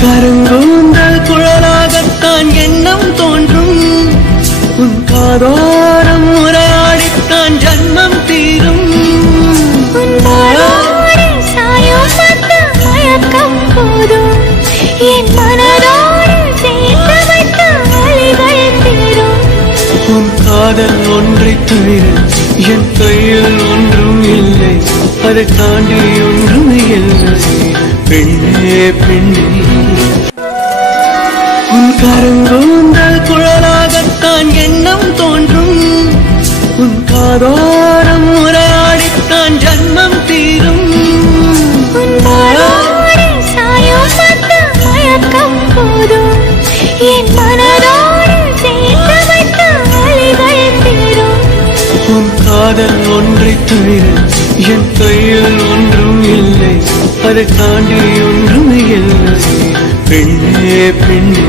கருங்கூந்தல் குழலாகத்தான் எண்ணம் தோன்றும் உன் காதோரம் உரையாடித்தான் ஜன்மம் தீரும் மயக்கம் போதும் என் மனதோடு சேர்த்து வைத்த வழிகள் தீரும் உன் காதல் ஒன்றை தவிர என் கையில் ஒன்றும் இல்லை அதை தாண்டி ஒன்றும் இல்லை பெண்ணே பெண்ணே உன் கருங்கூந்தல் குழலாகத்தான் எண்ணம் தோன்றும் உன் காதோரம் உரையாடித்தான் ஜன்மம் தீரும் மயக்கம் போதும் என் மனதோடு சேர்த்து வைத்த வழிகள் தீரும் உன் காதல் ஒன்றை தவிர என் கையில் ஒன்றும் இல்லை அதை தாண்டி ஒன்றும் இல்லை பெண்ணே பெண்ணே